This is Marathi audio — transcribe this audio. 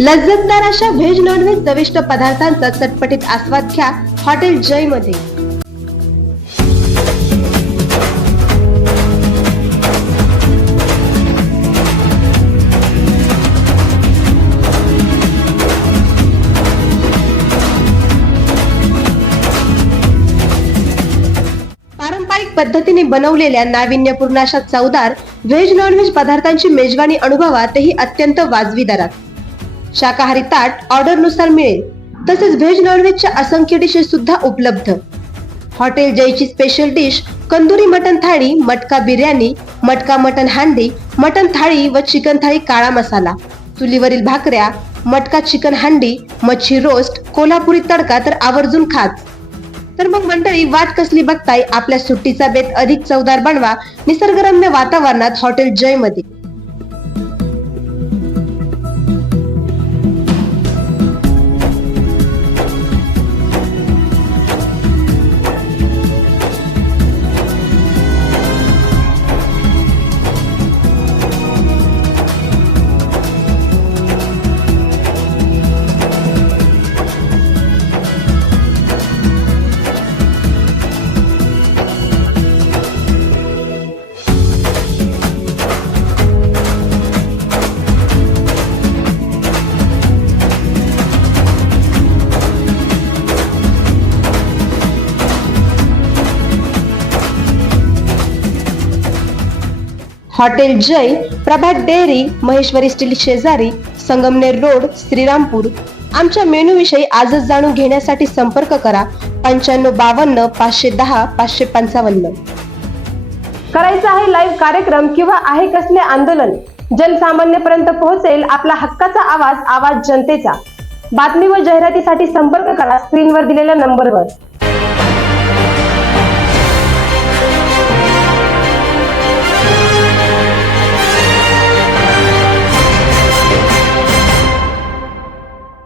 लज्जतदार अशा व्हेज नॉनव्हेज चविष्ट पदार्थांचा चटपटीत आस्वाद घ्या हॉटेल जय मध्ये। पारंपरिक पद्धतीने बनवलेल्या नाविन्यपूर्ण अशा चवदार व्हेज नॉनव्हेज पदार्थांची मेजवानी अनुभवा, तेही अत्यंत वाजवी दरात। शाकाहारी ताट ऑर्डर नुसार मिळेल, तसेच व्हेज नॉनव्हेजच्या असंख्य डिशेस सुद्धा उपलब्ध। हॉटेल जयची स्पेशल डिश कंदुरी मटन थाळी, मटका बिर्याणी, मटका मटन हांडी, मटन थाळी व चिकन थाळी काळा मसाला, चुलीवरील भाकऱ्या, मटका चिकन हांडी, मच्छी रोस्ट, कोल्हापुरी तडका तर आवर्जून खाच। तर मग मंडळी, वाट कसली बघताय? आपल्या सुट्टीचा बेत अधिक चवदार बनवा निसर्गरम्य वातावरणात हॉटेल जय मध्ये। हॉटेल जय, प्रभात डेअरी, महेश्वरी स्टील शेजारी, संगमनेर रोड, श्रीरामपूर। आमच्या मेनू विषयी आजच जाणून घेण्यासाठी संपर्क करा 9552 510 555। करायचा आहे लाईव्ह कार्यक्रम किंवा आहे कसले आंदोलन? जनसामान्यपर्यंत पोहोचेल आपला हक्काचा आवाज, आवाज जनतेचा। बातमी व जाहिरातीसाठी संपर्क करा स्क्रीनवर दिलेल्या नंबरवर।